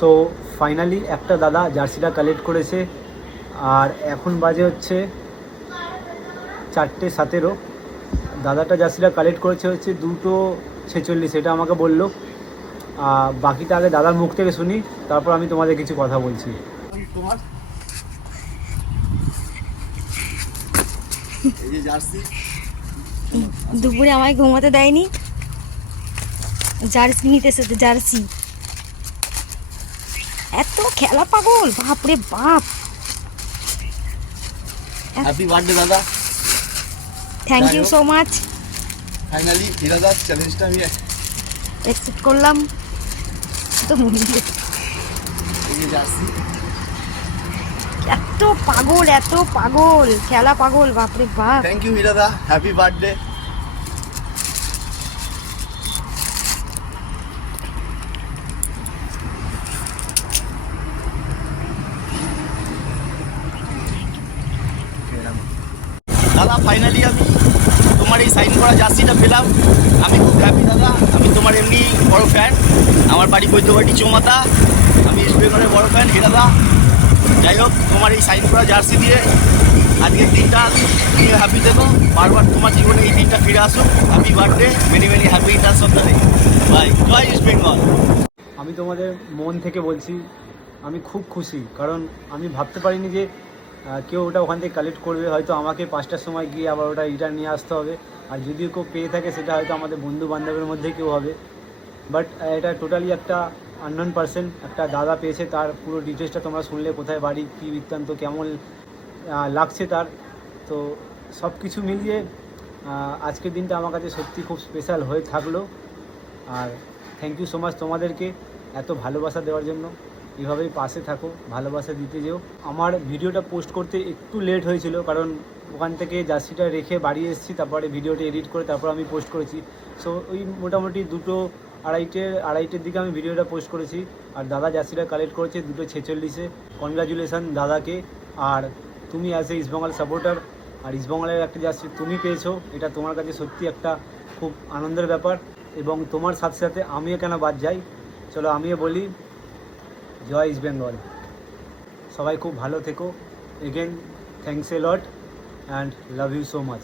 So finally একটা দাদা জার্সিটা collect করেছে। আর এখন বাজে হচ্ছে চারটে সতেরো। দাদাটা জার্সিটা কালেক্ট করেছে হচ্ছে দুটো ছেচল্লিশ, এটা আমাকে বলল। আর বাকিটা আগে দাদার মুখ থেকে শুনি, তারপর আমি তোমাদের কিছু কথা বলছি। তোমার দুপুরে আমায় ঘুমাতে দেয়নি। জার্সি নিতে জার্সি। এত খেলা পাগল বাপরে বাপ। হ্যাপি বার্থডে দাদা। Thank you so much finally হিরাদার চ্যালেঞ্জটা আমি অ্যাকসেপ্ট করলাম। তো মনে এত পাগল এত পাগল খেলা পাগল বাপরে বাপ। থ্যাংক ইউ হিরাদা হ্যাপি বার্থডে দাদা ফাইনালি আমি তোমার এই সাইন করা জার্সিটা পেলাম। আমি খুব হ্যাপি দাদা। আমি তোমার এমনি বড় ফ্যান আমার বাড়ি বৈদ্যবাটি চৌমাতা আমি ইস্ট বেঙ্গলের বড় ফ্যান হে দাদা। যাই হোক, তোমার এই সাইন করা জার্সি দিয়ে আজকের দিনটা তুমি হ্যাপি থেকো বারবার তোমার জীবনে এই দিনটা ফিরে আসো happy birthday many many happy the day bye জয় ইস্ট বেঙ্গল আমি তোমাদের মন থেকে বলছি, আমি খুব খুশি। কারণ আমি ভাবতে পারিনি যে কেউ ওটা ওখান থেকে কালেক্ট করবে, হয়তো আমাকে পাঁচটার সময় গিয়ে আবার ওটা রিটার্ন নিয়ে আসতে হবে। আর যদিও কেউ পেয়ে থাকে, সেটা হয়তো আমাদের বন্ধু বান্ধবের মধ্যে কেউ হবে। বাট এটা টোটালি একটা আননোন পার্সন একটা দাদা পেয়েছে তার পুরো ডিটেলসটা তোমরা শুনলে, কোথায় বাড়ি, কী বৃত্তান্ত, কেমন লাগছে তার। তো সব কিছু মিলিয়ে আজকের দিনটা আমার কাছে সত্যি খুব স্পেশাল হয়ে থাকল। আর থ্যাংক ইউ সো মাচ তোমাদেরকে এত ভালোবাসা দেওয়ার জন্য। এভাবেই পাশে থাকো, ভালোবাসা দিতে যেও। আমার ভিডিওটা পোস্ট করতে একটু লেট হয়েছিল, কারণ ওখান থেকে জার্সিটা রেখে বাড়ি এসেছি, তারপরে ভিডিওটা এডিট করে তারপর আমি পোস্ট করেছি। সো ওই মোটামুটি দুটো আড়াইটের আড়াইটের দিকে আমি ভিডিওটা পোস্ট করেছি। আর দাদা জার্সিটা কালেক্ট করেছে দুটো ছেচল্লিশে। কনগ্রাচুলেশন দাদাকে। আর তুমি অ্যাজ এ ইস্টবেঙ্গল সাপোর্টার আর ইস্টবেঙ্গলের একটা জার্সি তুমি পেয়েছ, এটা তোমার কাছে সত্যি একটা খুব আনন্দের ব্যাপার। এবং তোমার সাথে সাথে আমিও কেন বাদ যাই? চলো আমিও বলি জয় ইস্ট বেঙ্গল। সবাই খুব ভালো থেকো। Again thanks a lot and love you so much